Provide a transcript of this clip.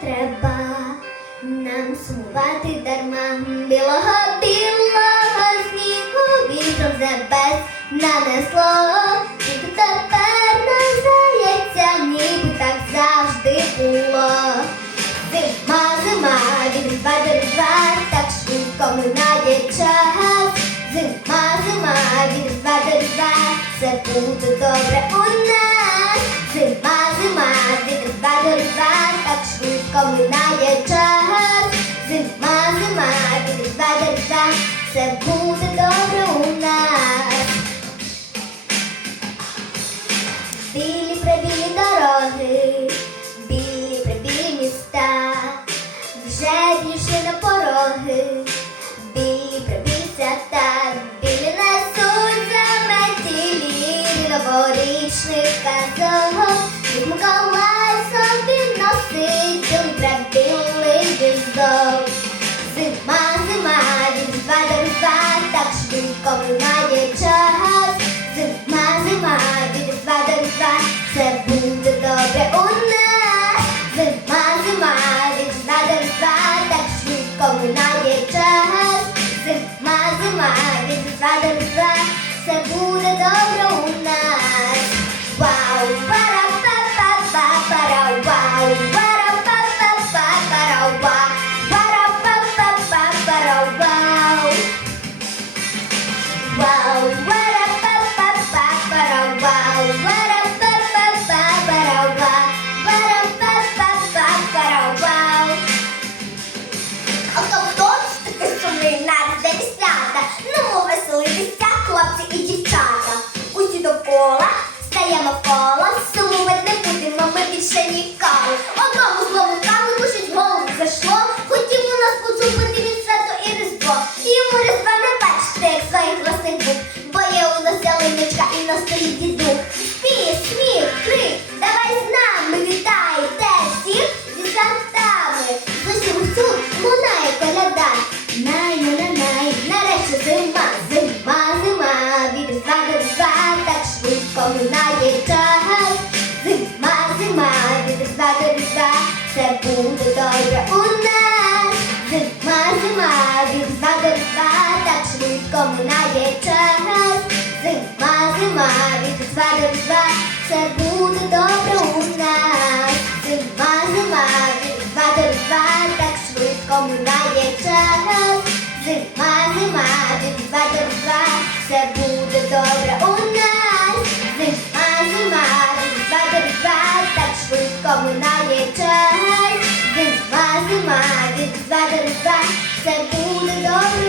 треба нам сумувати дарма. Білого білого снігу вітром з небес нанесло. Тільки тепер нам здається, ніби так завжди було. Зима, зима, від різдва до різдва, так швидко минає час. Зима, зима, від різдва, все буде добре у нас. Зима, від різдва так швидко минає час. Зима, зима, від різдва все буде добре у нас. Білі прибілі дороги, білі прибілі міста, вже війшли на пороги, новорічних від стаємо в коло, сумувати не будемо ми більше ніколи. Одному злому каму душить голову зашло, хотів у нас поцупити від свято і різдво. Йому різдва не бачите, як своїх власних бук, бо є у нас ялиночка і на столі дідух. Спів, сміх, крик, давай з нами вітайте всіх зі святами. З усім тут лунає коляда. Най, най, най, най, нарешті зима, добре у нас. Зима, зима, від різдва до різдва, так швидко минає час. Зима, зима, від різдва до різдва, все буде добре у нас. Зима, зима, від різдва до різдва, так швидко минає час. Зима, зима, від різдва до різдва, все буде добре у нас. Різдва до Різдва, все буде добре.